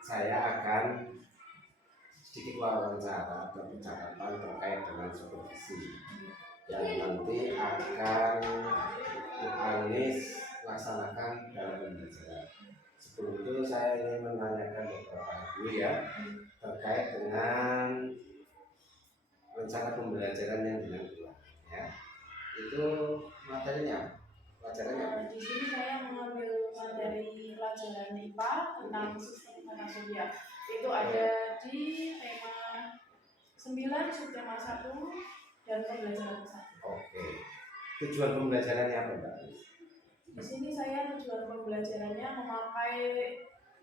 saya akan sedikit wawancara atau percakapan terkait dengan supervisi yang nanti akan Anies laksanakan dalam pembelajaran. Sebelum itu saya ingin menanyakan beberapa hal ya terkait dengan rencana pembelajaran yang dilakukan. Ya, itu materinya, pelajarannya. Di sini saya mengambil materi pelajaran IPA tentang sistem tata surya. Itu ada di tema 9, subtema 1 dan pembelajaran 1. Oke. Tujuan pembelajarannya apa, Mbak? Di sini saya tujuan pembelajarannya memakai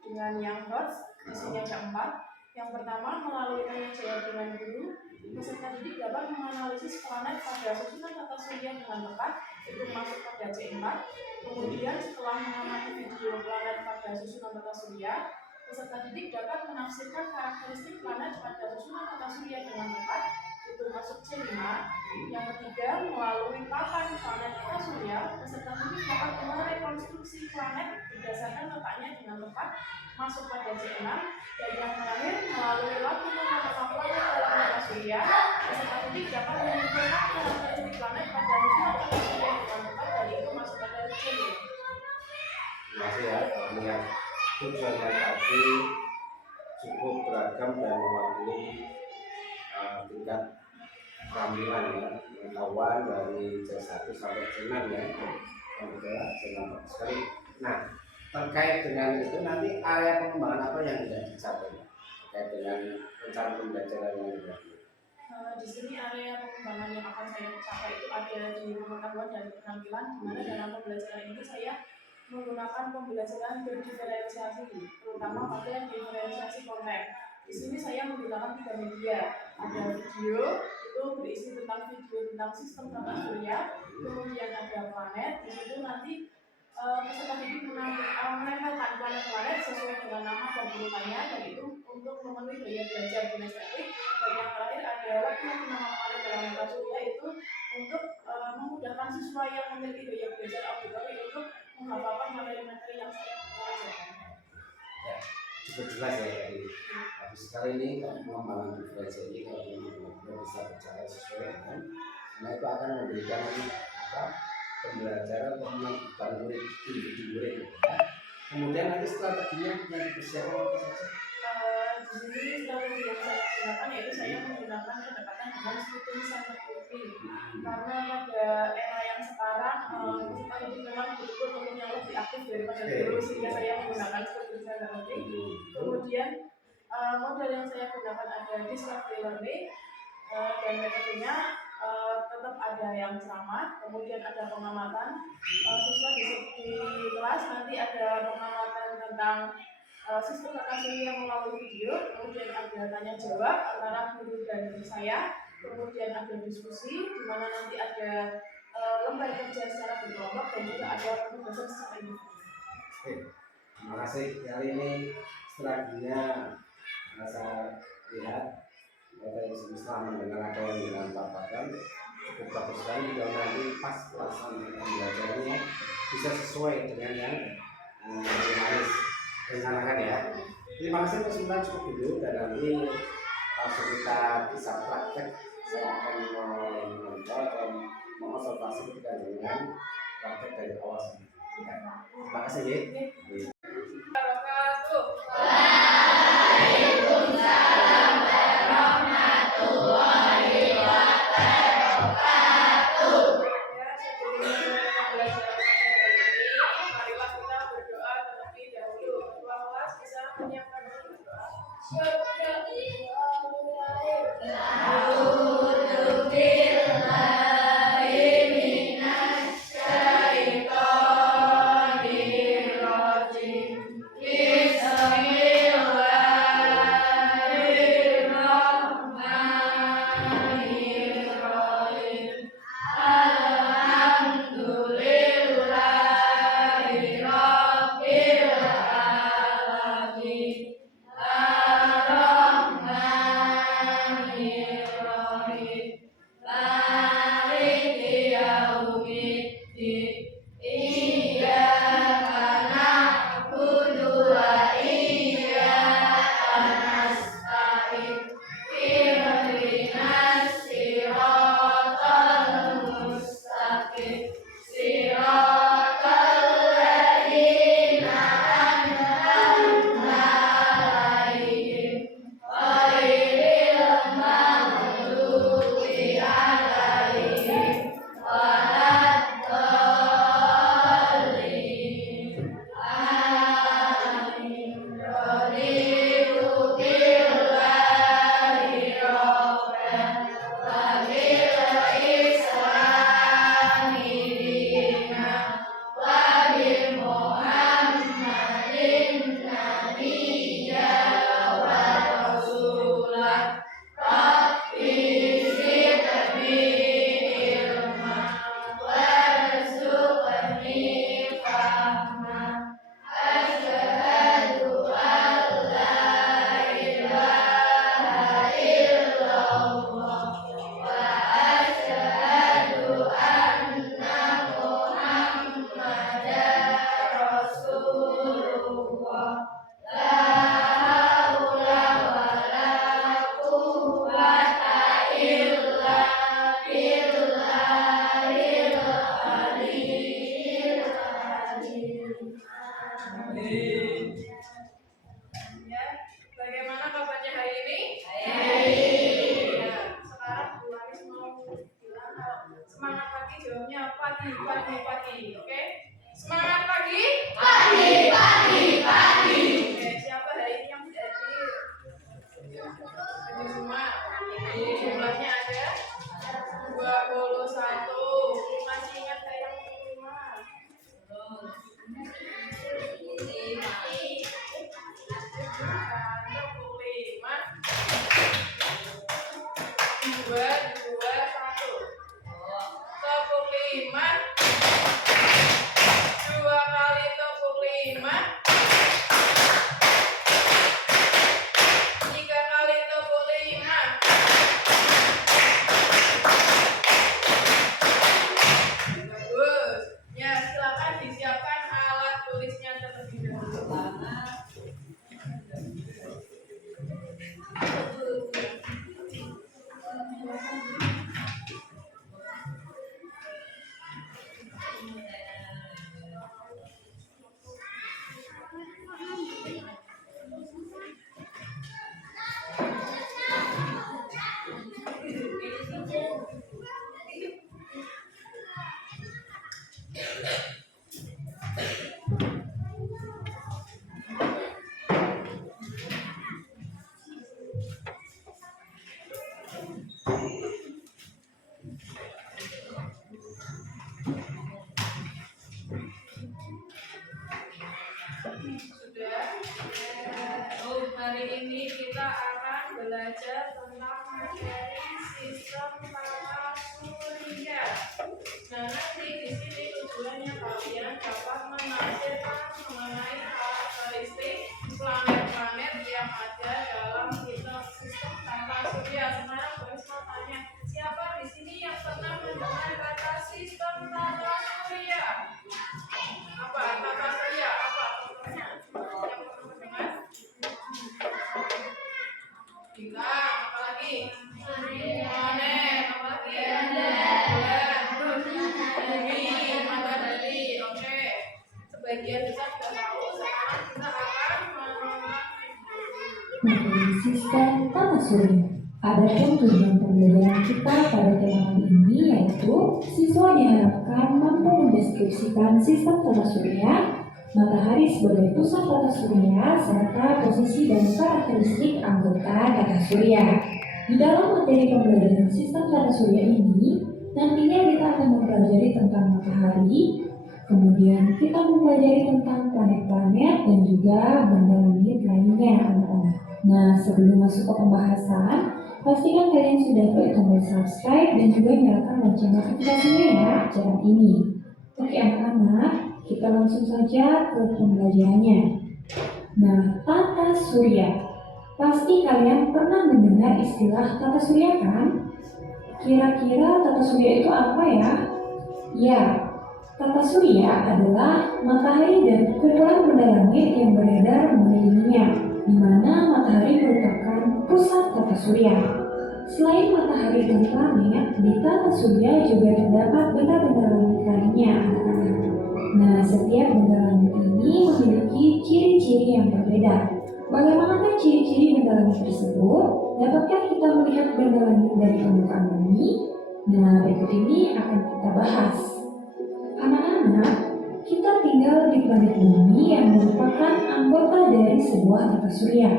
dengan yang HOTS. Di sini ada 4. Yang pertama, melalui tanya jawab dengan guru, peserta didik dapat menganalisis planet pada susunan tata surya dengan tepat, itu masuk pada C4. Kemudian setelah mengamati video planet pada susunan tata surya, peserta didik dapat menafsirkan karakteristik planet pada susunan tata surya dengan tepat, itu masuk C5. Yang ketiga, melalui papan planet tata surya, peserta didik dapat merekonstruksi planet berdasarkan letaknya dengan tepat, masuk pada C6. Dan yang terakhir, melalui lagu nama planet dalam tata surya, peserta didik dapat menyimpulkan karakteristik planet pada susunan tata surya dengan tepat, dan itu masuk pada C5. Terima kasih ya, kalau melihat tujuannya tadi cukup beragam dan mewakili tingkat keterampilan ya, pengetahuan dari C1 sampai C6 ya, C6 sekali. Nah, terkait dengan itu nanti area pengembangan apa yang tidak dicapai terkait dengan rencana pembelajaran yang dilakukan? Di sini area pengembangan yang akan saya capai itu ada di pengetahuan dan keterampilan, di mana dalam pembelajaran ini saya menggunakan pembelajaran berdiferensiasi, terutama pada diferensiasi konten. Di sini saya menggunakan 3 media. Ada video, itu berisi tentang video tentang sistem tata surya, kemudian ada planet. Di situ nanti peserta didik menempelkan planet-planet sesuai dengan nama dan urutannya, dan itu untuk memenuhi gaya belajar kinestetik. Dan yang terakhir ada lagi nama planet dalam tata surya, itu untuk memudahkan siswa yang memiliki gaya belajar auditori untuk menghafalkan materi-materi yang saya pelajari. Ya, cukup jelas ya tadi. Habis sekali ini pengembangan diferensiasi ini kalau benar-benar bisa berjalan sesuai dengan, karena itu akan memberikan pembelajaran pengetahuan murid individu murid. Kemudian nanti strateginya yang dipersiapkan apa saja? Di sini strategi yang saya gunakan yaitu saya menggunakan pendekatan dengan student centered learning, karena pada era yang sekarang peserta didik memang betul untuk yang lebih aktif daripada dulu, sehingga saya menggunakan student centered learning. Kemudian model yang saya gunakan ada discovery learning, dan metodenya tetap ada yang ceramah, kemudian ada pengamatan siswa di kelas, nanti ada pengamatan tentang sistem tata surya melalui video, kemudian ada tanya jawab antara guru dan saya, kemudian ada diskusi di mana nanti ada lembar kerja secara berkelompok, dan juga ada penugasan secara individu. Oke, terima kasih. Kali ini strateginya saya lihat setelah mendengar apa yang dilampahkan cukup bagus sekali, dan nanti pas pelaksanaan pembelajarannya bisa sesuai dengan yang Anies rencanakan ya. Terima kasih, kesimpulan cukup dulu, dan nanti langsung kita bisa praktek. Saya akan mengontrol atau mengobservasi ketika dengan praktek dari awal sampai. Terima kasih ya. belajar tentang materi sistem tata surya. Nah, nanti di sini tujuannya kalian dapat menafsirkan mengenai karakteristik planet-planet yang ada dalam sistem tata surya. Sekarang Boris mau tanya, siapa di sini yang pernah mendengar kata sistem tata surya? Apa tata surya? Apa? Yang pernah mendengar? Bintang, apa lagi? Planet, apa lagi? Bulan, bumi, matahari. Oke. Sebagian besar sudah tahu. Sekarang kita akan Materi sistem tata surya. Adapun tujuan pembelajaran kita pada tema kali ini yaitu siswa diharapkan mampu mendeskripsikan sistem tata surya, matahari sebagai pusat tata surya, serta posisi dan karakteristik anggota tata surya. Di dalam materi pembelajaran sistem tata surya ini, nantinya kita akan mempelajari tentang matahari, kemudian kita mempelajari tentang planet-planet dan juga benda langit lainnya, anak-anak. Nah, sebelum masuk ke pembahasan, pastikan kalian sudah klik tombol subscribe dan juga nyalakan lonceng notifikasinya ya channel ini. Oke anak-anak, kita langsung saja ke pembelajarannya. Nah, tata surya. Pasti kalian pernah mendengar istilah tata surya kan? Kira-kira tata surya itu apa ya? Ya, tata surya adalah matahari dan kumpulan benda langit yang beredar mengelilinginya, di mana matahari merupakan pusat tata surya. Selain matahari dan planet, di tata surya juga terdapat benda-benda langit lainnya, anak-anak. Nah, setiap benda langit ini memiliki ciri-ciri yang berbeda. Bagaimanakah ciri-ciri benda langit tersebut? Dapatkah kita melihat benda langit dari permukaan bumi? Nah, berikut ini akan kita bahas. Anak-anak, kita tinggal di planet bumi yang merupakan anggota dari sebuah tata surya.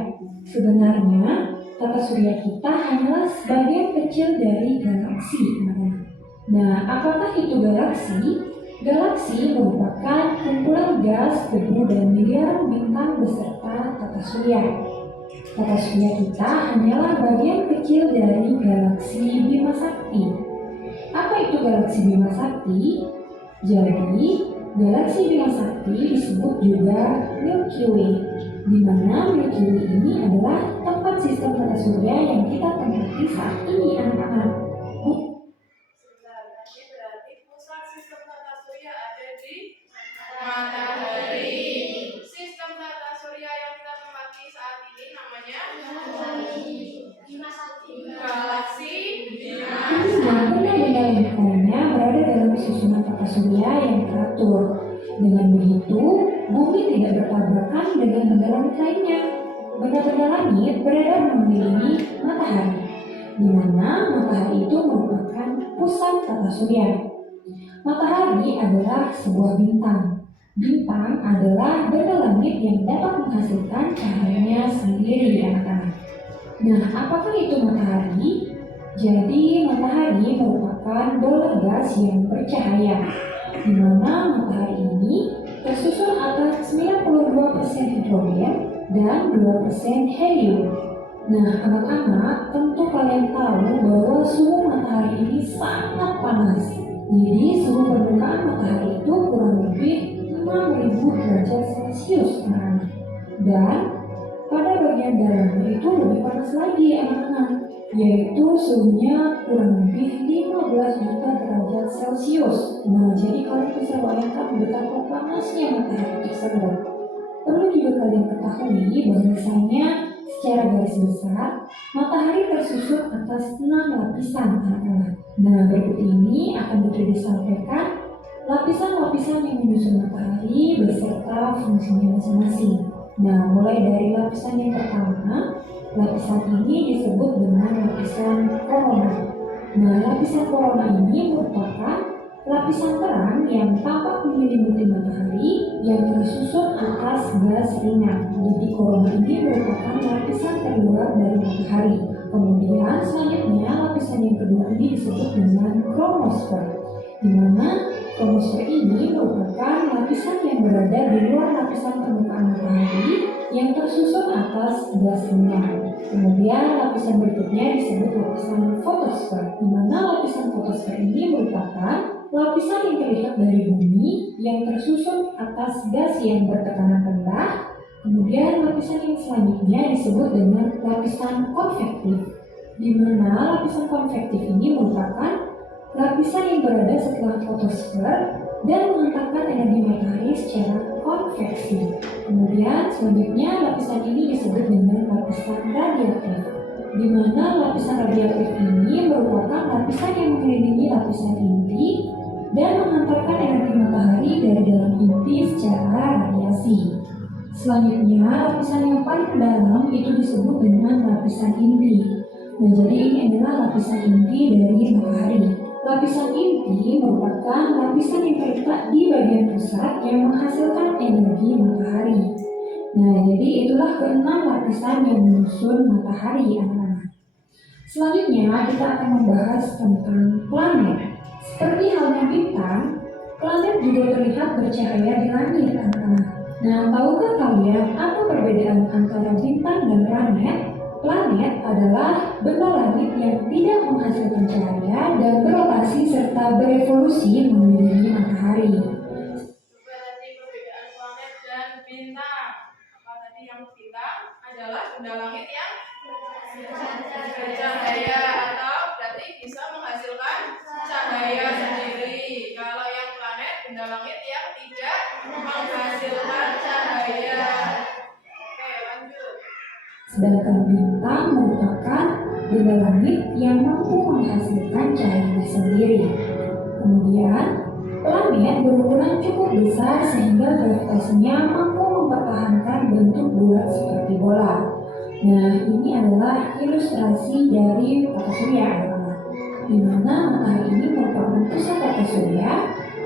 Sebenarnya, tata surya kita hanyalah sebagian kecil dari galaksi, anak-anak. Nah, apakah itu galaksi? Galaksi merupakan kumpulan gas, debu, dan miliaran bintang beserta tata surya. Tata surya kita hanyalah bagian kecil dari galaksi Bima Sakti. Apa itu galaksi Bima Sakti? Jadi, galaksi Bima Sakti disebut juga Milky Way, di mana Milky Way ini adalah tempat sistem tata surya yang kita tempati saat ini, anak-anak. berarti pusat sistem tata surya ada di matahari. Sistem tata surya yang kita tempati saat ini namanya galaksi Bima Nah, benda-benda langit lainnya berada dalam susunan tata surya yang teratur. Dengan begitu, bumi tidak bertabrakan dengan benda langit lainnya. Benda-benda langit beredar mengelilingi matahari, di mana matahari itu merupakan pusat tata surya. Matahari adalah sebuah bintang. Bintang adalah benda langit yang dapat menghasilkan cahayanya sendiri, anak-anak. Nah, apakah itu matahari? Jadi, matahari merupakan bola gas yang bercahaya, di mana matahari ini tersusun atas 92% hidrogen dan 2% helium. Nah, anak-anak, tentu kalian tahu bahwa suhu matahari ini sangat panas. Jadi, suhu permukaan matahari itu kurang lebih 6.000 derajat Celcius, anak-anak. Dan pada bagian dalamnya itu lebih panas lagi, anak-anak, yaitu suhunya kurang lebih 15 juta derajat Celcius. Nah, jadi kalian bisa bayangkan betapa panasnya matahari tersebut. Perlu juga kalian ketahui bahwasanya secara garis besar, matahari tersusun atas 6 lapisan, anak-anak. Nah, berikut ini akan disampaikan lapisan-lapisan yang menyusun matahari beserta fungsinya masing-masing. Nah, mulai dari lapisan yang pertama, lapisan ini disebut dengan lapisan korona. Nah, lapisan korona ini merupakan lapisan terang yang tampak menyelimuti matahari yang tersusun atas gas ringan. Jadi, korona ini merupakan lapisan terluar dari matahari. Kemudian selanjutnya lapisan yang kedua ini disebut dengan kronosfer, di mana Atmosfer ini merupakan lapisan yang berada di luar lapisan permukaan matahari yang tersusun atas gas ringan. Kemudian lapisan berikutnya disebut lapisan fotosfer, di mana lapisan fotosfer ini merupakan lapisan yang terlihat dari bumi yang tersusun atas gas yang bertekanan rendah. Kemudian lapisan yang selanjutnya disebut dengan lapisan konvektif, di mana lapisan konvektif ini merupakan lapisan yang berada setelah fotosfer dan menghantarkan energi matahari secara konveksi. Kemudian selanjutnya lapisan ini disebut dengan lapisan radiatif, di mana lapisan radiatif ini merupakan lapisan yang mengelilingi lapisan inti dan menghantarkan energi matahari dari dalam inti secara radiasi. Selanjutnya lapisan yang paling dalam itu disebut dengan lapisan inti. Nah, jadi ini adalah lapisan inti dari matahari. Lapisan inti merupakan lapisan yang terletak di bagian pusat yang menghasilkan energi matahari. Nah, jadi itulah keenam lapisan yang menyusun matahari, anak-anak. Selanjutnya kita akan membahas tentang planet. Seperti halnya bintang, planet juga terlihat bercahaya di langit, anak-anak. Nah, tahukah kalian apa perbedaan antara bintang dan planet? Planet adalah benda langit yang tidak menghasilkan cahaya dan berotasi serta berevolusi mengelilingi matahari. Coba tadi perbedaan planet dan bintang. Apa tadi yang bintang adalah benda langit yang bercahaya atau berarti bisa menghasilkan cahaya sendiri. Kalau yang planet benda langit yang tidak menghasilkan cahaya. Oke, lanjut. Sedangkan bintang merupakan benda langit yang mampu menghasilkan cahaya sendiri. Kemudian, planet berukuran cukup besar sehingga gravitasinya mampu mempertahankan bentuk bulat seperti bola. Nah, ini adalah ilustrasi dari tata surya, di mana matahari ini merupakan pusat tata surya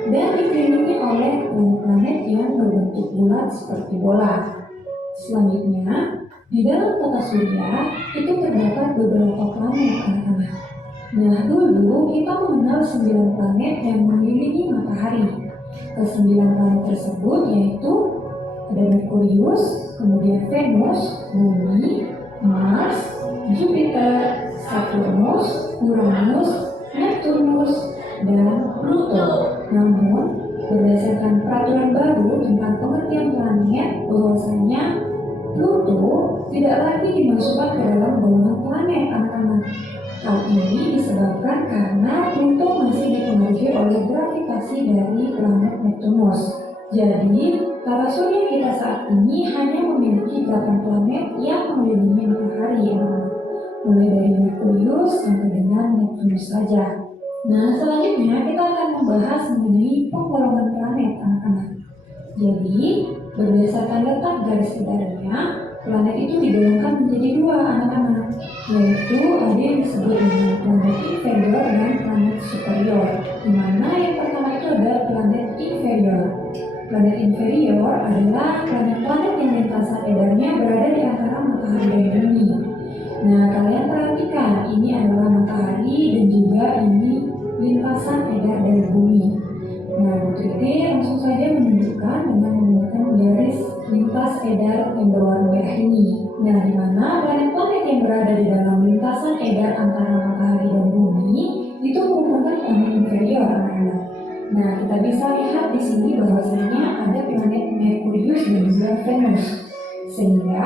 dan dikelilingi oleh planet-planet yang berbentuk bulat seperti bola. Selanjutnya, di dalam tata surya itu terdapat beberapa planet, anak-anak. Nah, dulu kita mengenal 9 planet yang mengelilingi matahari. Ke-9 planet tersebut yaitu ada Merkurius, kemudian Venus, Bumi, Mars, Jupiter, Saturnus, Uranus, Neptunus, dan Pluto. Namun, berdasarkan peraturan baru tentang pengertian planet, bahwasanya Pluto tidak lagi dimasukkan ke dalam golongan planet, anak-anak. Hal ini disebabkan karena Pluto masih dipengaruhi oleh gravitasi dari planet Neptunus. Jadi, tata surya kita saat ini hanya memiliki 8 planet yang mengelilingi matahari, anak-anak. Mulai dari Merkurius sampai dengan Neptunus saja. Nah, selanjutnya kita akan membahas mengenai penggolongan planet, anak-anak. Jadi, berdasarkan letak garis edarnya, planet itu digolongkan menjadi 2, anak-anak, yaitu ada yang disebut dengan planet inferior dan planet superior, di mana yang pertama itu adalah planet inferior. Planet inferior adalah planet-planet yang lintasan edarnya berada di antara matahari dan bumi. Nah, kalian perhatikan, ini adalah matahari dan juga ini lintasan edar dari bumi. Nah, Bu Triti langsung saja menunjukkan dengan menggunakan garis lintas edar yang berwarna merah ini. Nah, di mana planet-planet yang berada di dalam lintasan edar antara matahari dan bumi itu merupakan planet inferior, anak-anak. Nah, kita bisa lihat di sini bahwasanya ada planet Merkurius dan juga Venus. Sehingga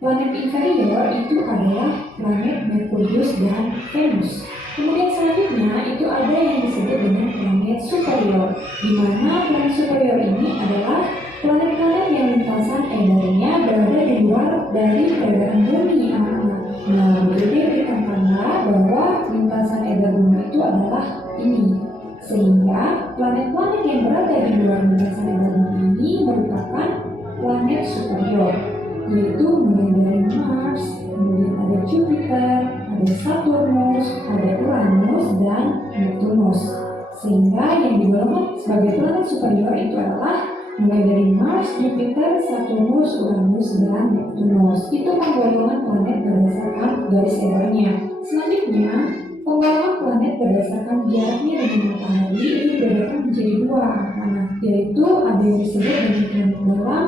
planet inferior itu adalah planet Merkurius dan Venus. Kemudian selanjutnya itu ada yang disebut dengan planet superior, di mana planet superior ini adalah planet-planet yang lintasan edarnya berada di luar dari peredaran bumi, anak-anak. Nah, jadi berikan tanda bahwa lintasan edar bumi itu adalah ini. Sehingga planet-planet yang berada di luar lintasan edar bumi ini merupakan planet superior, yaitu mulai dari Mars, kemudian ada Jupiter, ada Saturnus, ada Uranus, dan Neptunus. Sehingga yang digolongkan sebagai planet superior itu adalah mulai dari Mars, Jupiter, Saturnus, Uranus, dan Neptunus. Itu penggolongan planet berdasarkan garis edarnya. Selanjutnya, Penggolongan planet berdasarkan jaraknya dengan matahari itu dibedakan menjadi dua anak-anak, yaitu ada yang disebut dengan planet dalam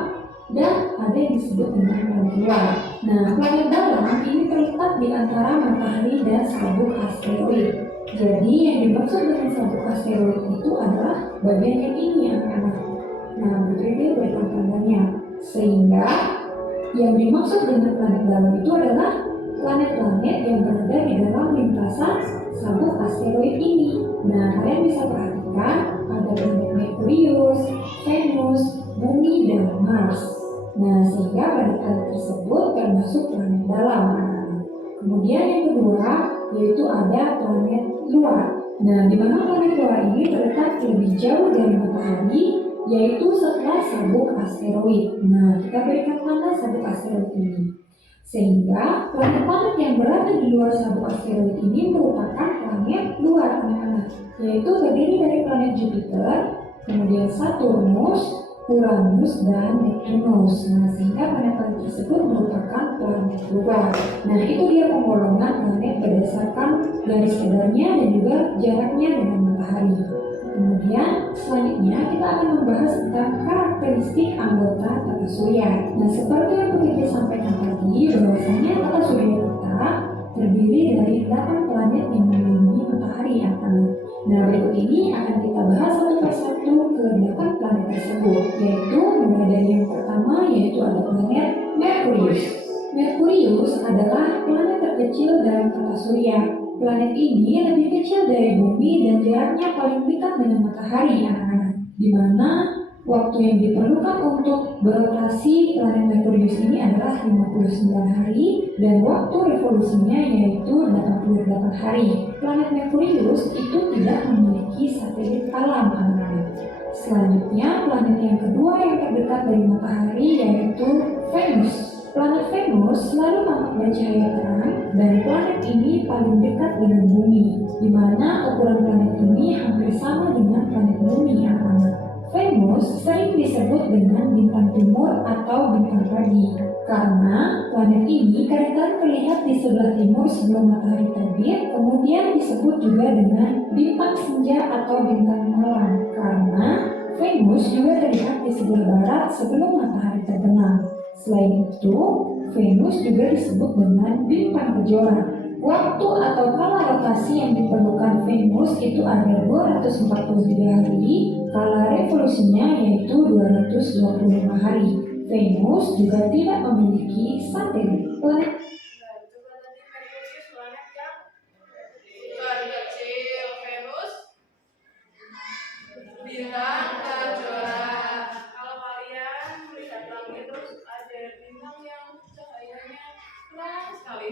dan ada yang disebut dengan planet luar. Nah, planet dalam ini terletak di antara matahari dan sabuk asteroid. Jadi yang dimaksud dengan sabuk asteroid itu adalah bagian yang ini anak-anak. Nah, berarti dia berikan tandanya. Sehingga yang dimaksud dengan planet dalam itu adalah planet-planet yang berada di dalam lintasan sabuk asteroid ini. Nah, kalian bisa perhatikan ada planet Merkurius, Venus, Bumi, dan Mars. Nah, sehingga planet-planet tersebut termasuk planet dalam. Kemudian yang kedua yaitu ada planet luar. Nah, di mana planet luar ini terletak lebih jauh dari matahari, yaitu setelah sabuk asteroid. Nah, kita berikan tanda sabuk asteroid ini. Sehingga planet-planet yang berada di luar sabuk asteroid ini merupakan planet luar anak-anak, yaitu terdiri dari planet Jupiter, kemudian Saturnus, Uranus, dan Neptunus. Nah, sehingga planet-planet tersebut merupakan planet luar. Nah, itu dia penggolongan planet berdasarkan garis kedarnya dan juga jaraknya dengan matahari. Kemudian selanjutnya kita akan membahas tentang karakteristik anggota tata surya. Nah, seperti yang kita sampaikan tadi, bahwasanya tata surya kita terdiri dari 8 planet yang mengelilingi matahari anak-anak. Nah, berikut ini akan kita bahas satu persatu ke-8 planet tersebut, yaitu mulai dari yang pertama yaitu ada planet Merkurius. Merkurius adalah planet terkecil dalam tata surya. Planet ini lebih kecil dari bumi dan jaraknya paling dekat dengan matahari anak-anak, di mana waktu yang diperlukan untuk berotasi planet Merkurius ini adalah 59 hari dan waktu revolusinya yaitu 88 hari. Planet Merkurius itu tidak memiliki satelit alam anak-anak. Selanjutnya planet yang kedua yang terdekat dari matahari yaitu Venus. Planet Venus selalu tampak bercahaya terang dan planet ini paling dekat dengan bumi, di mana ukuran planet ini hampir sama dengan planet bumi anak-anak. Venus sering disebut dengan bintang timur atau bintang pagi karena planet ini kadang-kadang terlihat di sebelah timur sebelum matahari terbit, kemudian disebut juga dengan bintang senja atau bintang malam karena Venus juga terlihat di sebelah barat sebelum matahari terbenam. Selain itu, Venus juga disebut dengan bintang kejora. Waktu atau kala rotasi yang diperlukan Venus itu ada 243 hari, kala revolusinya yaitu 225 hari. Venus juga tidak memiliki satelit. Planet Nah, itu kan tadi Merkurius planet yang terkecil, Venus bintang kejora. Kalau kalian melihat langit terus ada bintang yang cahayanya terang sekali.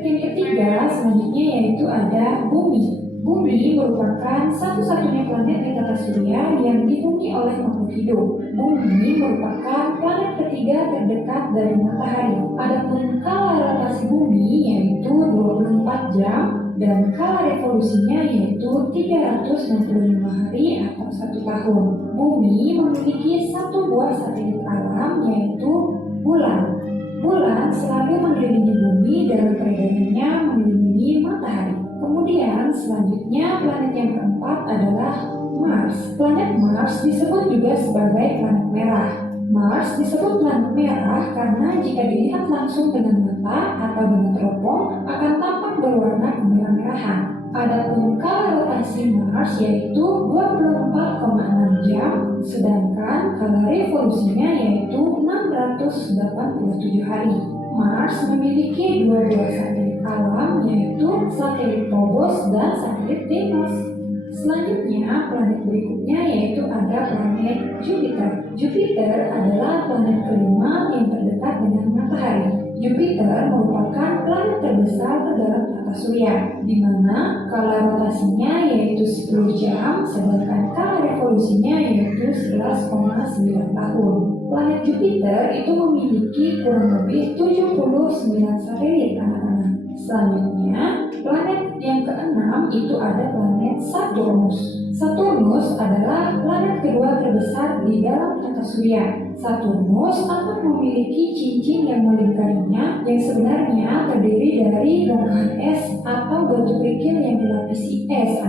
yang ketiga selanjutnya yaitu ada Bumi. Bumi merupakan satu-satunya planet di tata surya yang dihuni oleh makhluk hidup. Bumi merupakan planet ketiga terdekat dari matahari. Adapun kala rotasi bumi yaitu 24 jam dan kala revolusinya yaitu 365 hari atau 1 tahun. Bumi memiliki satu buah satelit alam yaitu bulan. Bulan selalu mengelilingi bumi dalam peredarannya mengelilingi matahari. Kemudian selanjutnya planet yang keempat adalah Mars. Planet Mars disebut juga sebagai planet merah. Mars disebut planet merah karena jika dilihat langsung dengan mata atau dengan teropong akan tampak berwarna kemerah-merahan. Adapun kala rotasi Mars yaitu 24,6 jam, sedangkan kala revolusinya yaitu 687 hari. Mars memiliki dua buah satelit alam yaitu satelit Phobos dan satelit Deimos. Selanjutnya planet berikutnya yaitu ada planet Jupiter. Jupiter adalah planet kelima yang terdekat dengan matahari. Jupiter merupakan planet terbesar dalam tata surya, di mana kala rotasinya yaitu 10 jam, sedangkan kala revolusinya yaitu 11,9 tahun. Planet Jupiter itu memiliki kurang lebih 79 satelit anak-anak. Selanjutnya, planet yang keenam itu ada planet Saturnus. Saturnus adalah planet kedua terbesar di dalam tata surya. Saturnus tampak memiliki cincin yang melingkarinya yang sebenarnya terdiri dari rongga es atau batu kerikil yang dilapisi es.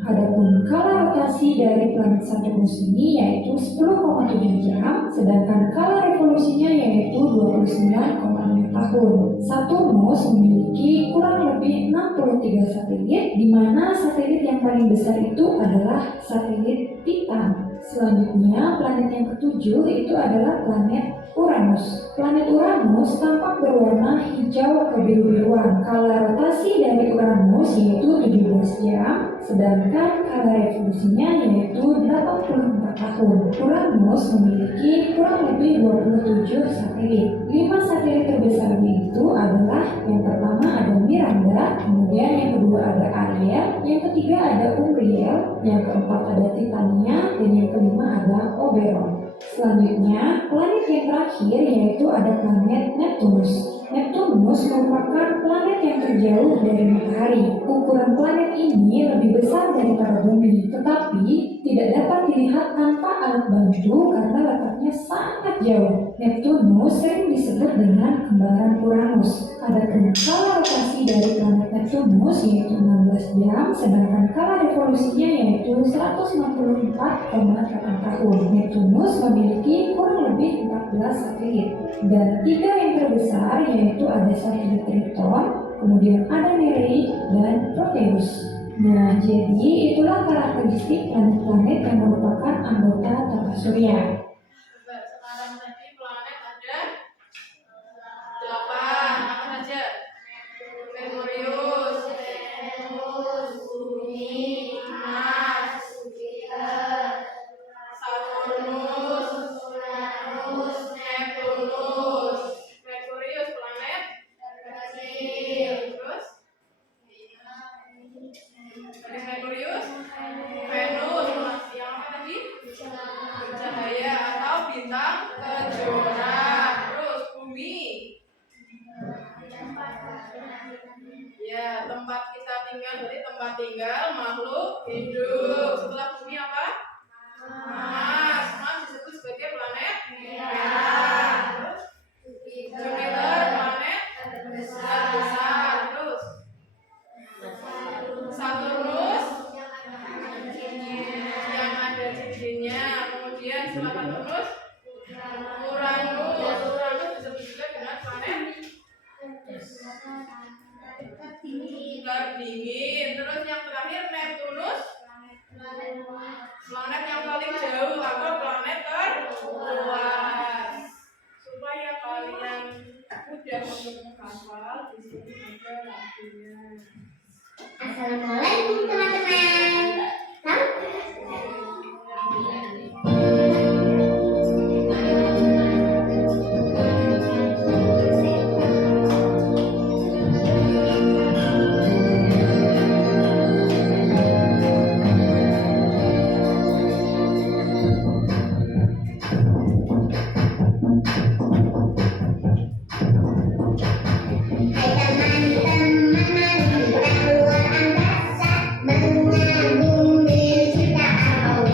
Adapun kala rotasi dari planet Saturnus ini yaitu 10,7 jam, sedangkan kala revolusinya yaitu 29,6 tahun. Saturnus memiliki kurang lebih 63 satelit, di mana satelit yang paling besar itu adalah satelit Titan. Selanjutnya, planet yang ketujuh itu adalah planet Uranus. Planet Uranus tampak berwarna hijau kebiru-biruan. Kala rotasi dari Uranus yaitu 17 jam, sedangkan kala revolusinya yaitu 84 tahun. Uranus memiliki kurang lebih 27 satelit. 5 satelit terbesarnya itu adalah yang pertama ada Miranda, kemudian yang kedua ada Ariel, yang ketiga ada Uriel, yang keempat ada Titania, dan yang kelima ada Oberon. Selanjutnya, planet yang terakhir yaitu ada planet Neptunus. Neptunus merupakan planet yang terjauh dari matahari. Ukuran planet ini lebih besar daripada bumi, tetapi tidak dapat dilihat tanpa alat bantu karena letaknya sangat jauh. Neptunus sering disebut dengan kembaran Uranus. Adapun kala rotasi dari planet Neptunus yaitu 16 jam, sedangkan kala revolusinya yaitu 164,8 tahun. Neptunus memiliki kurang lebih 14 satelit, dan 3 yang terbesar yaitu ada satelit Triton, kemudian ada Nereid dan Proteus. Nah, jadi itulah karakteristik planet-planet yang merupakan anggota tata surya. Sekarang tadi planet ada 8, apa saja? Merkurius, Venus, Bumi, Mars, Jupiter, Saturnus, Uranus, Neptunus. Merkurius planet kecil. Terus planet Merkurius, Venus, yang apa tadi? Cahaya atau bintang kejora. Terus bumi, ya tempat kita tinggal, jadi tempat tinggal makhluk hidup. Setelah bumi apa? Mars. Mars disebut sebagai planet merah. Terus Jupiter planet besar. Terus Saturnus yang ada cincinnya. Kemudian setelah Saturnus Uranus. Uranus disebut juga dengan planet dingin. Terus yang terakhir Neptunus, planet yang paling jauh atau planet terluas. Supaya kalian mudah untuk menghafal, di sini ada lagunya. Assalamualaikum teman-teman. Hai teman-teman, mari kita keluar angkasa, mengagumi ciptaan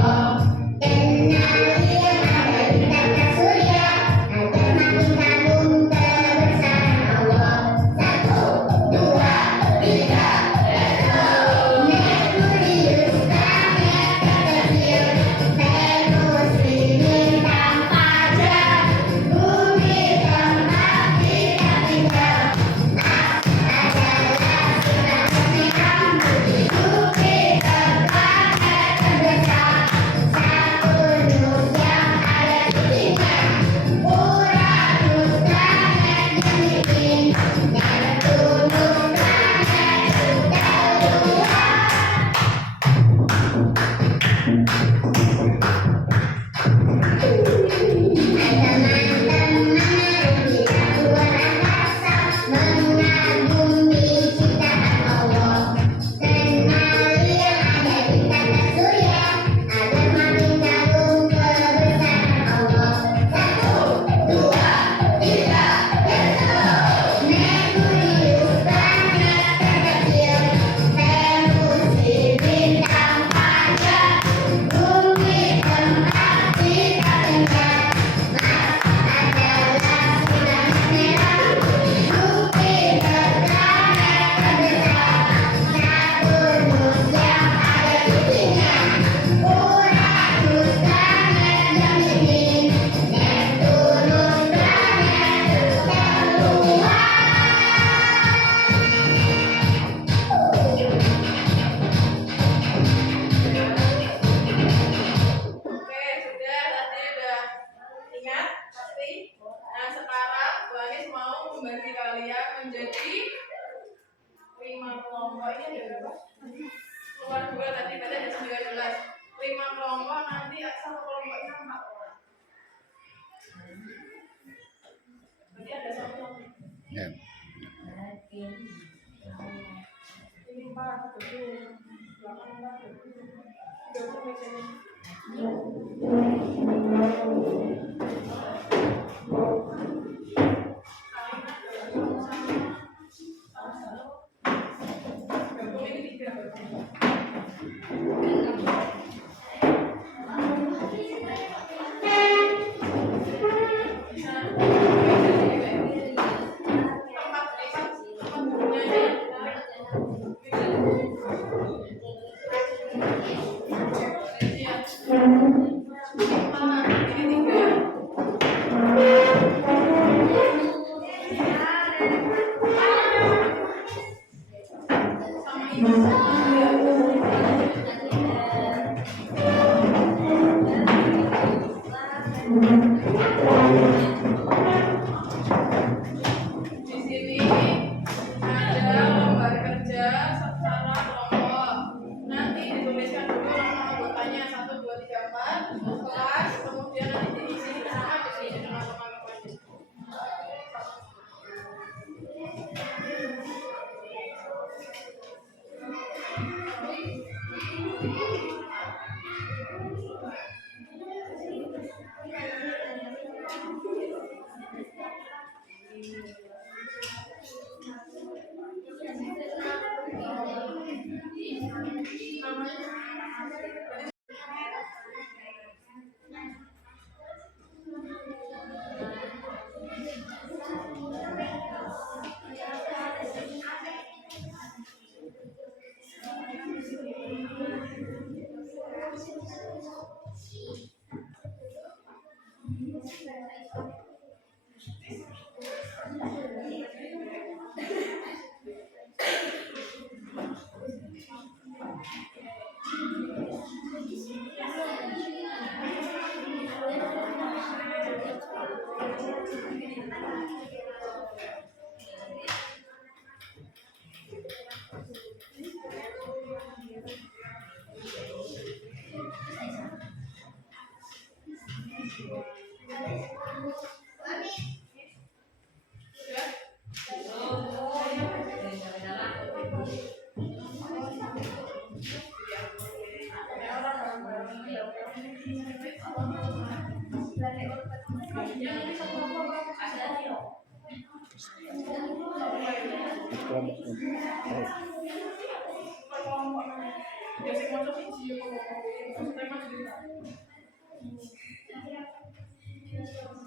ya menjadi 5 kelompok. Ini ada berapa? Keluar 2 tadi, berarti ada 19. 5 kelompok, nanti satu kelompoknya 4 orang. Berarti ada 1 lagi. Ya. Ini 4, 20, 8, 20 mejanya. Di sini ada lembar kerja secara kelompok. Nanti dituliskan dulu nama anggotanya 1, 2, 3, 4 kelas, kemudian nanti diisi bersama di sini dengan teman-temannya.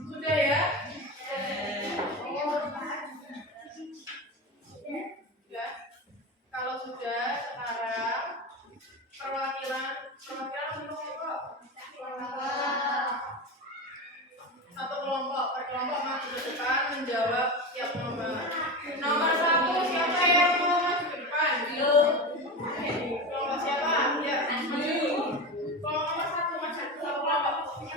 Sudah ya? Ya. Kalau sudah, sekarang perwakilan satu kelompok per kelompok maju ke depan menjawab tiap nomor. Nomor 1 siapa yang mau maju ke depan? Kelompok siapa? Ya, maju. Kelompok nomor 1 maju. Satu kelompok.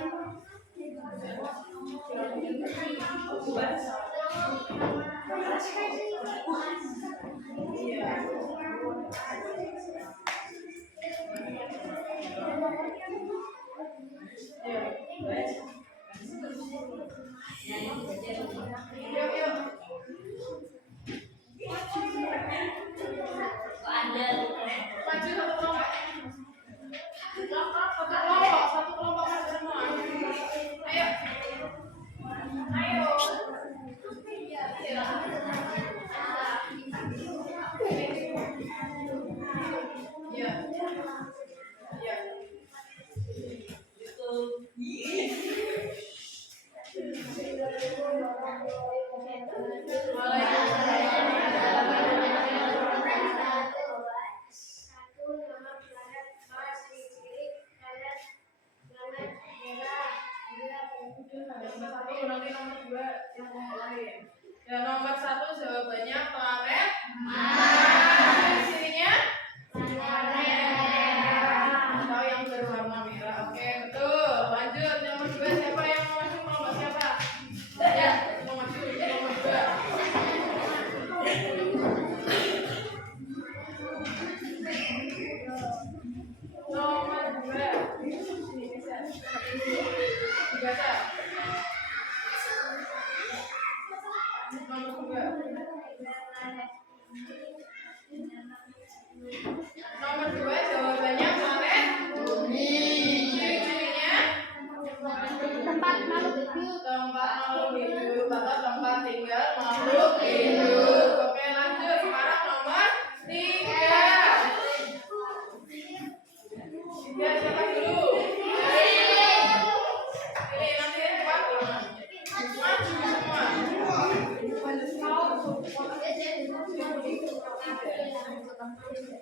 Nomor 3.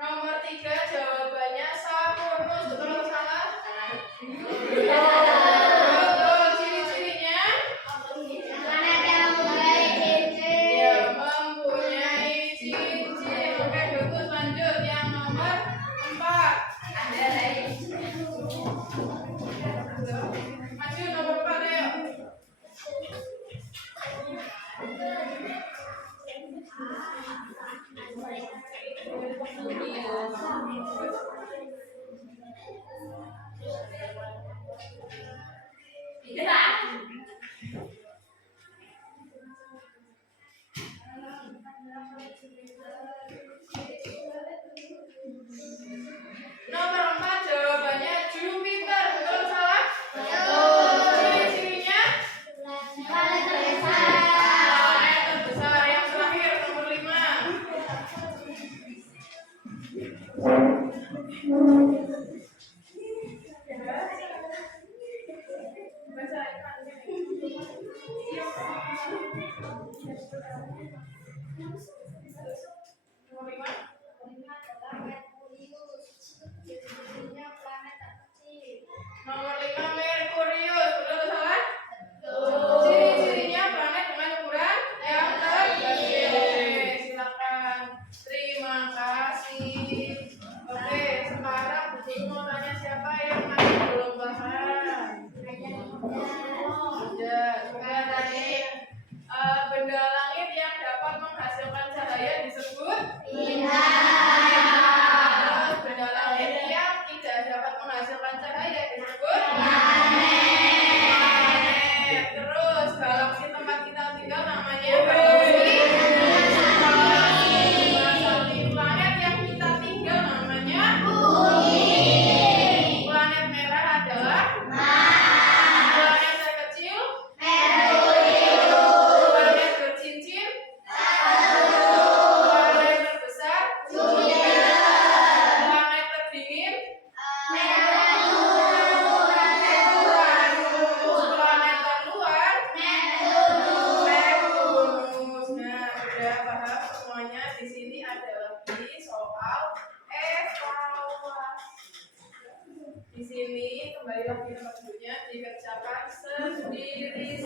Nomor 3 jawabannya Saturnus, betul atau salah? Betul. Ciri-cirinya? Ya, mempunyai cincin. Oke, bagus. Lanjut yang nomor 4. Maju nomor 4 ayo. Nomor 4 jawabannya Jupiter, betul atau salah? Ciri-cirinya? Planet terbesar. Yang terakhir nomor 5. Nomor 5. Nomor 5 Merkurius, betul atau salah? Ciri-cirinya planet dengan ukuran yang terkecil. Oke, silakan. Terima kasih. Oke, sekarang mau tanya siapa yang masih belum paham? Coba tadi benda langit yang dapat menghasilkan cahaya disebut terus benda langit yang tidak dapat menghasilkan cahaya disebut planet. Terus galaksi tempat kita tinggal namanya galaksi. Planet yang kita tinggal namanya bumi. Planet merah adalah planet terkecil. Planet bercincin. Planet terbesar. Planet terdingin. Planet terluar. Neptunus. Nah, sudah paham semuanya. Di sini ada lagi soal evaluasi. Di sini kembali lagi tempat duduknya dikerjakan sendiri-sendiri.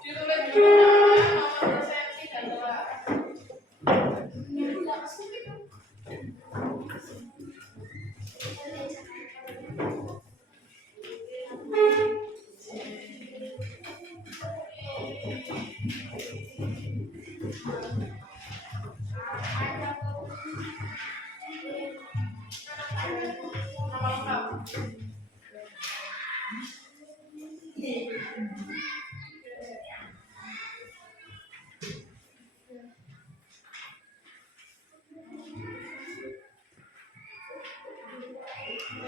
Ditulis dulu nama, nomor presensi dan gelar. Nama lengkap. Ya.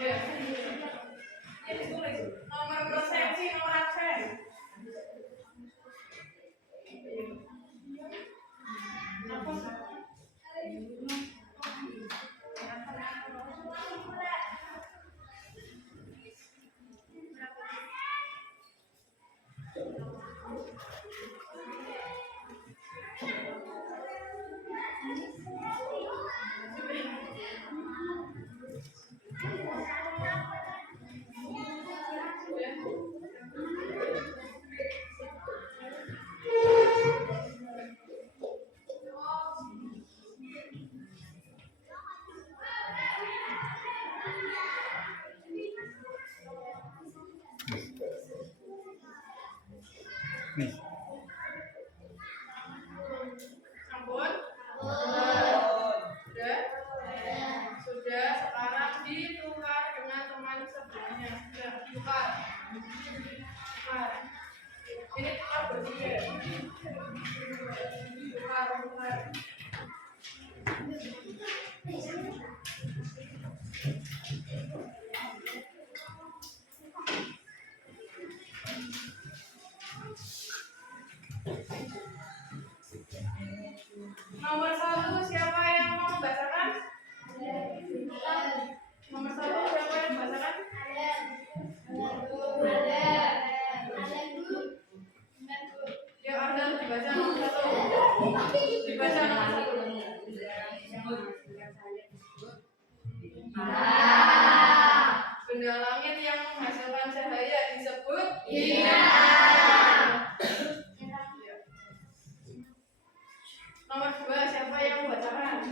Ya, ditulis. Nomor presensi, nomor absen. Ampun. Sudah? Sudah, sekarang ditukar dengan teman sebelumnya. Sudah, tukar. Tukar. Ini tukar bertiga. Tukar. Nomor 1 siapa yang mau membacakan? Nomor 1 siapa yang membacakan? Ya ada dibaca nomor 1. Dibaca nomor 1. Benda langit yang menghasilkan cahaya disebut? Iya. Nomor 2 siapa yang membacakan?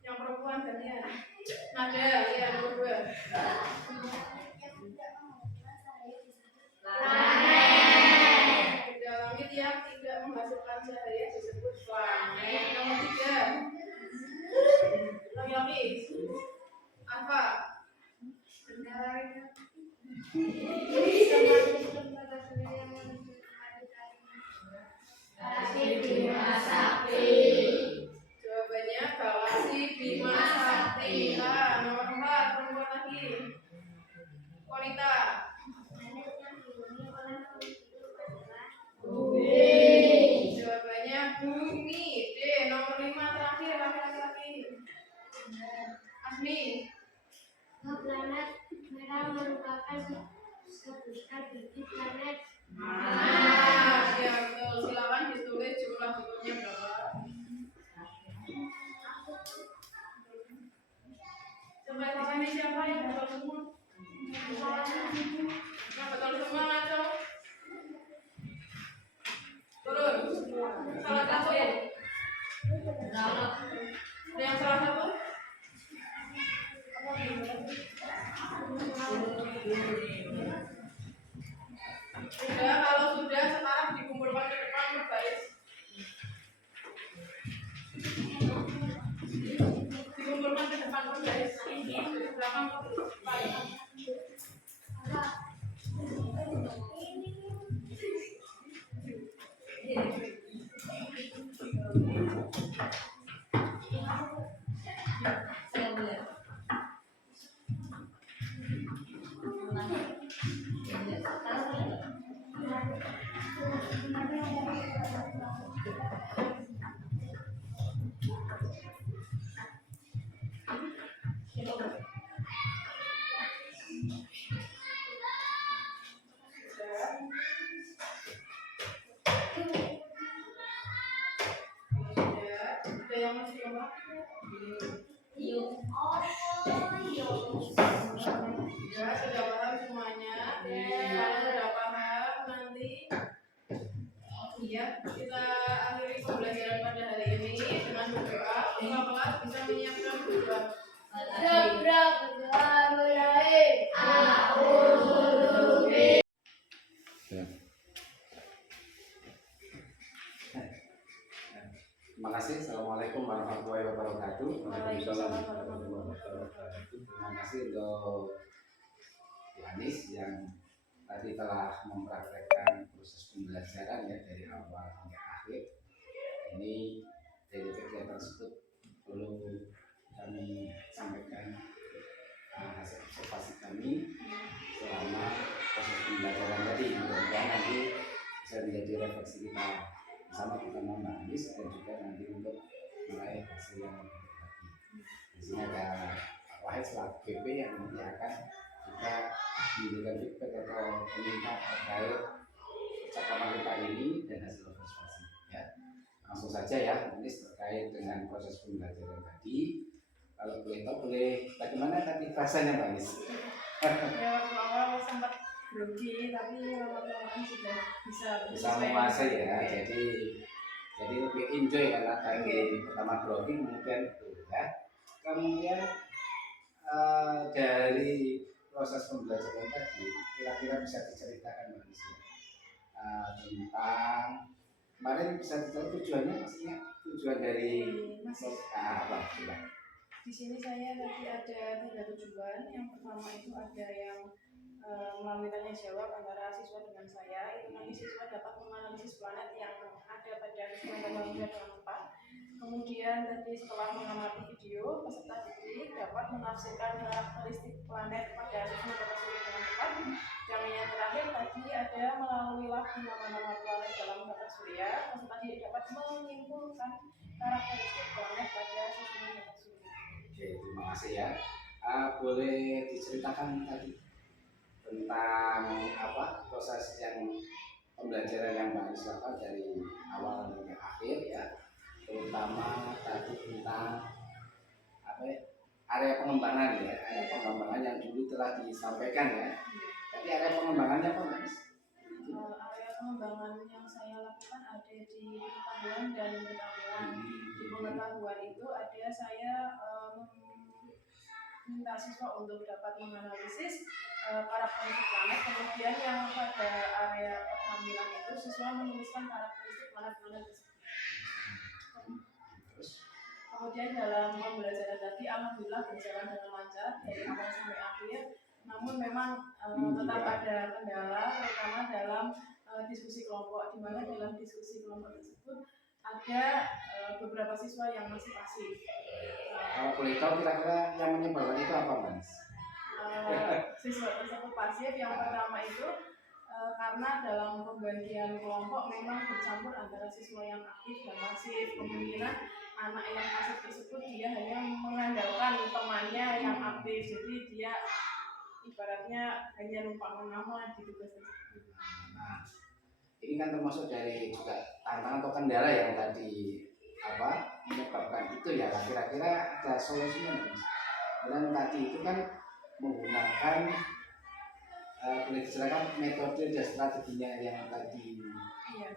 Yang perempuan gantian. Nada, ya nomor 2. Benda langit yang tidak menghasilkan cahaya disebut planet. Nomor 3. Laki-laki. Apa? Benda langit. Jawabannya galaksi Bima Sakti. Nomor 4 perempuan lagi. Wanita. Jawabannya bumi. D. Nomor 5 terakhir laki-laki. Asmi. Planet merah merupakan sebutan bagi planet. Ya betul. Silakan ditulis jumlah bukunya berapa. Coba di sini siapa yang betul semua? Yang betul semua ngaco. Turun. Salah satu. Yang salah satu. Sudah, kalau sudah sekarang dikumpulkan ke depan berbaris. Dikumpulkan ke depan berbaris. Ke belakang ke depan. Ada yang masih coba? Ya, sudah paham semuanya. Kalau sudah paham nanti ya kita akhiri pembelajaran pada hari ini dengan berdoa. Semua kelas bisa menyiapkan berdoa. Terima kasih. Assalamualaikum warahmatullahi wabarakatuh. Waalaikumsalam warahmatullahi wabarakatuh. Terima kasih untuk Yohanis yang tadi telah mempraktekkan proses pembelajaran ya dari awal hingga akhir. Ini dari kegiatan tersebut perlu kami sampaikan hasil observasi kami selama proses pembelajaran tadi. Mudah-mudahan nanti bisa menjadi refleksi kita bersama pertama Mbak Anis dan juga nanti untuk meraih hasil yang lebih lagi. Di sini ada Pak Wahid selaku BP yang nanti akan kita memberikan feedback atau meminta terkait percakapan kita ini dan hasil observasi. Ya, langsung saja ya, Anis terkait dengan proses pembelajaran tadi. Kalau boleh tahu, boleh bagaimana tadi rasanya Mbak Anis? Ya waktu awal sempat grogi tapi lama-lama sudah bisa menguasai ya. Jadi lebih enjoy karena tadi pertama grogi kemudian ya. Kemudian dari proses pembelajaran tadi kira-kira bisa diceritakan Mbak Anis tentang kemarin bisa ditahu tujuannya maksudnya tujuan dari apa coba? Di sini saya tadi ada 3 tujuan. Yang pertama itu ada yang melalui tanya jawab antara siswa dengan saya. Itu nanti siswa dapat menganalisis planet yang ada pada sistem tanggal 3 dengan 4. Kemudian tadi setelah mengamati video, peserta didik dapat menafsirkan karakteristik planet pada sistem tata surya dengan tepat. Dan yang terakhir tadi ada melalui lagu nama-nama planet dalam tata surya, peserta didik dapat menyimpulkan karakteristik planet pada sistem tata surya. Oke, terima kasih ya. Boleh diceritakan tadi tentang apa proses yang pembelajaran yang Mbak Anis lakukan dari awal hingga akhir ya, terutama tadi tentang apa ya, area pengembangan ya, area pengembangan yang dulu telah disampaikan ya. Tapi area pengembangannya apa Mas? Area pengembangan yang saya lakukan ada di pengetahuan dan pengetahuan. Di pengetahuan itu ada saya minta siswa untuk dapat menganalisis karakteristik planet. Kemudian yang pada area keterampilan itu siswa menuliskan karakteristik planet-planet tersebut. Kemudian dalam pembelajaran tadi alhamdulillah berjalan dengan lancar dari awal sampai akhir. Namun memang tetap ada kendala, terutama dalam diskusi kelompok, di mana dalam diskusi kelompok tersebut ada beberapa siswa yang masih pasif. Kalau boleh tahu kira-kira yang menyebabkan itu apa Mas? Siswa tersebut pasif yang pertama itu karena dalam pembagian kelompok memang bercampur antara siswa yang aktif dan pasif. Kemungkinan anak yang pasif tersebut dia hanya mengandalkan temannya yang aktif, jadi dia ibaratnya hanya numpang nama di tugas tersebut. Nah, ini kan termasuk dari juga tantangan atau kendala yang tadi apa menyebabkan itu ya. Kira-kira ada solusinya Mas? Dan tadi itu kan menggunakan boleh dijelaskan metode dan strateginya yang tadi Iya.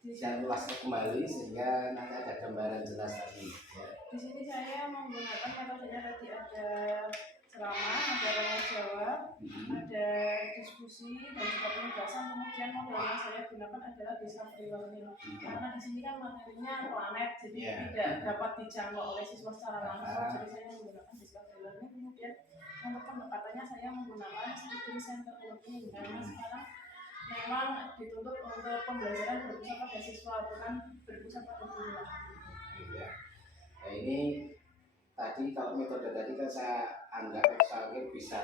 ya, saya ulas kembali sehingga nanti ada gambaran jelas tadi ya. Di sini saya menggunakan metodenya tadi ada ceramah, ada tanya jawab, ada diskusi dan juga penugasan. Kemudian model yang saya gunakan adalah discovery learning. Karena di sini kan materinya planet, jadi tidak dapat dijangkau oleh siswa secara langsung. Jadi saya menggunakan discovery learning. Kemudian untuk pendekatannya saya menggunakan study center learning. Karena sekarang memang dituntut untuk pembelajaran berpusat pada siswa, bukan berpusat pada guru. Ya. Nah ini tadi kalau metode tadi kan saya anggap saya bisa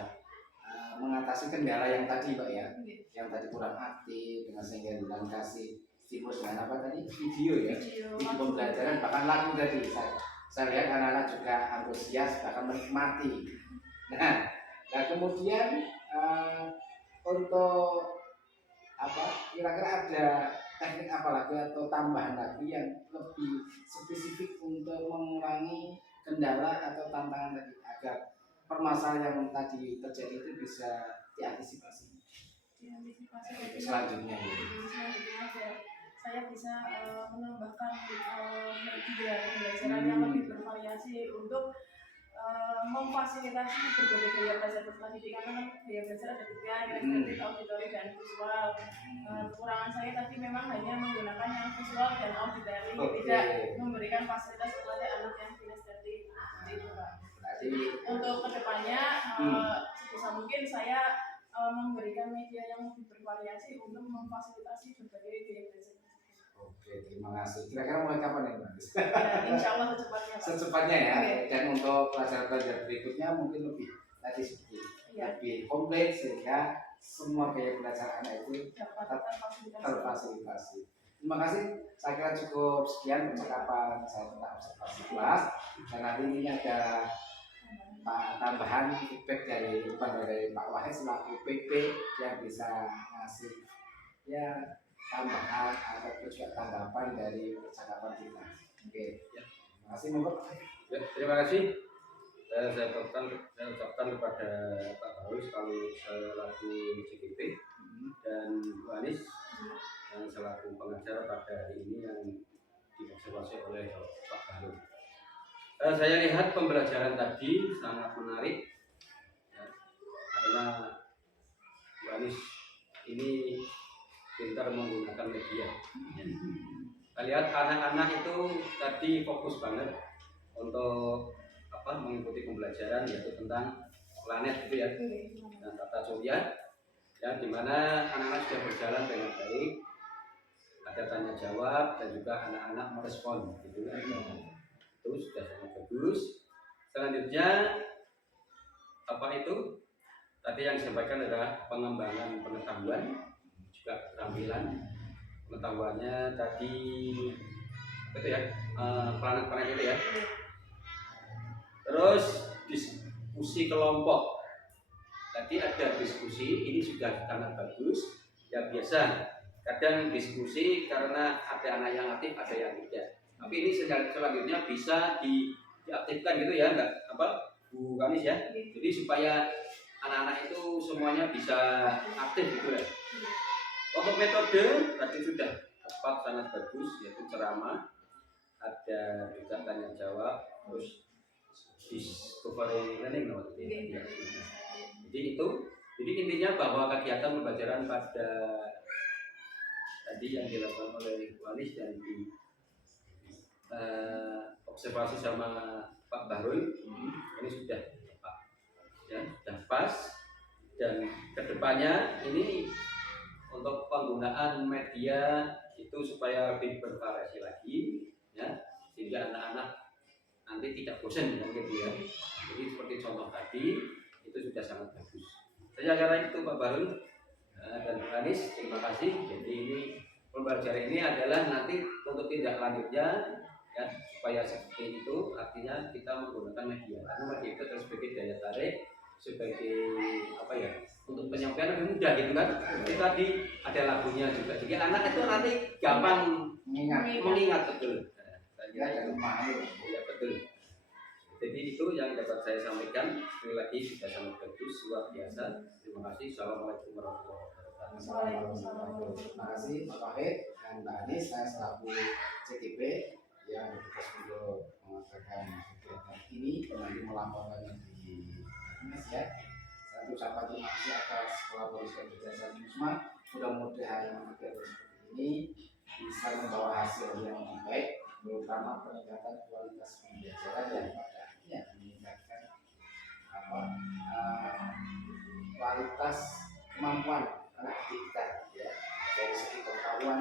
mengatasi kendala yang tadi Pak ya, yang tadi kurang aktif dengan sehingga dengan kasih stimulus dengan apa tadi video ya, video pembelajaran bahkan lagu tadi saya lihat anak-anak juga antusias bahkan menikmati. Nah kemudian untuk apa kira-kira ada teknik apa lagi atau tambahan lagi yang lebih spesifik untuk mengurangi kendala atau tantangan tadi agar permasalahan yang tadi terjadi itu bisa diantisipasi. Selanjutnya saya bisa menambahkan media pembelajaran yang lebih bervariasi untuk memfasilitasi berbagai gaya belajar peserta didik. Karena gaya belajar ada tiga, kinestetik, auditory, dan visual. Kekurangan saya tadi memang hanya menggunakan yang visual dan auditory, tidak memberikan fasilitas kepada anak yang kinestetik. Itu Pak. Untuk kedepannya sebisa mungkin saya memberikan media yang lebih bervariasi untuk memfasilitasi berbagai gaya belajar. Oke, terima kasih. Kira-kira mulai kapan ya, Mbak? Ya, insya Allah secepatnya. Secepatnya ya. Okay. Dan untuk pelajaran-pelajaran berikutnya mungkin lebih tadi seperti lebih komplit sehingga semua gaya belajar anak itu dapat terfasilitasi. Terima kasih. Saya kira cukup sekian percakapan saya tentang observasi kelas. Dan nanti ini ada tambahan feedback dari Pak Wahid selaku PP yang bisa ngasih ya tambahan atau juga tanggapan dari percakapan kita. Oke, ya. Terima kasih Mbak. Ya, terima kasih. Saya ucapkan kepada Pak Barus kalau saya laku CGP dan Bu Anis yang selaku pengajar pada hari ini yang diobservasi oleh Pak Barus. Saya lihat pembelajaran tadi sangat menarik ya, karena Bu Anis ini pintar menggunakan media. Kita lihat anak-anak itu tadi fokus banget untuk mengikuti pembelajaran yaitu tentang planet gitu ya, dan tata surya, ya dimana anak-anak sudah berjalan dengan baik, ada tanya jawab dan juga anak-anak merespon gitu kan. Itu sudah sangat bagus. Selanjutnya apa itu? Tadi yang disampaikan adalah pengembangan pengetahuan, juga keterampilan. Pengetahuannya tadi itu ya, planet-planet itu ya. Terus diskusi kelompok. Tadi ada diskusi, ini sudah sangat bagus. Ya biasa, kadang diskusi karena ada anak yang aktif, ada yang tidak. Tapi ini selanjutnya bisa diaktifkan gitu ya, enggak apa Bu Kamis ya. Jadi supaya anak-anak itu semuanya bisa aktif gitu ya. Untuk metode tadi sudah tepat, sangat bagus, yaitu ceramah, ada juga tanya jawab, terus discovery learning ya. Jadi itu, jadi intinya bahwa kegiatan pembelajaran pada tadi yang dilakukan oleh Wanis dan di observasi sama Pak Bahrul ini sudah tepat, ya, sudah pas. Dan kedepannya ini untuk penggunaan media itu supaya lebih bervariasi lagi, ya, sehingga anak-anak nanti tidak bosan dengan media. Jadi seperti contoh tadi itu sudah sangat bagus. Saya kira itu Pak Bahrul dan Pak Anies, terima kasih. Jadi ini pembelajaran ini adalah nanti untuk tindak lanjutnya, ya, supaya seperti itu, artinya kita menggunakan media karena media itu terus sebagai daya tarik, sebagai apa ya, untuk penyampaian lebih mudah gitu kan. Jadi tadi ada lagunya juga, jadi anak itu nanti gampang mengingat betul. Ya betul. Jadi itu yang dapat saya sampaikan. Sekali lagi sudah sangat bagus, luar biasa. Terima kasih. Assalamualaikum warahmatullahi wabarakatuh. Terima kasih Pak Wahid dan Mbak Anies. Saya selaku CTP yang bertugas untuk mengadakan kegiatan ini kembali melaporkannya di Anies ya. Saya ucapkan terima kasih atas kolaborasi dan kerjasama semua. Mudah-mudahan kegiatan seperti ini bisa membawa hasil yang lebih baik, terutama peningkatan kualitas pembelajaran dan pada akhirnya meningkatkan kualitas kemampuan anak didik kita ya, dari segi pengetahuan,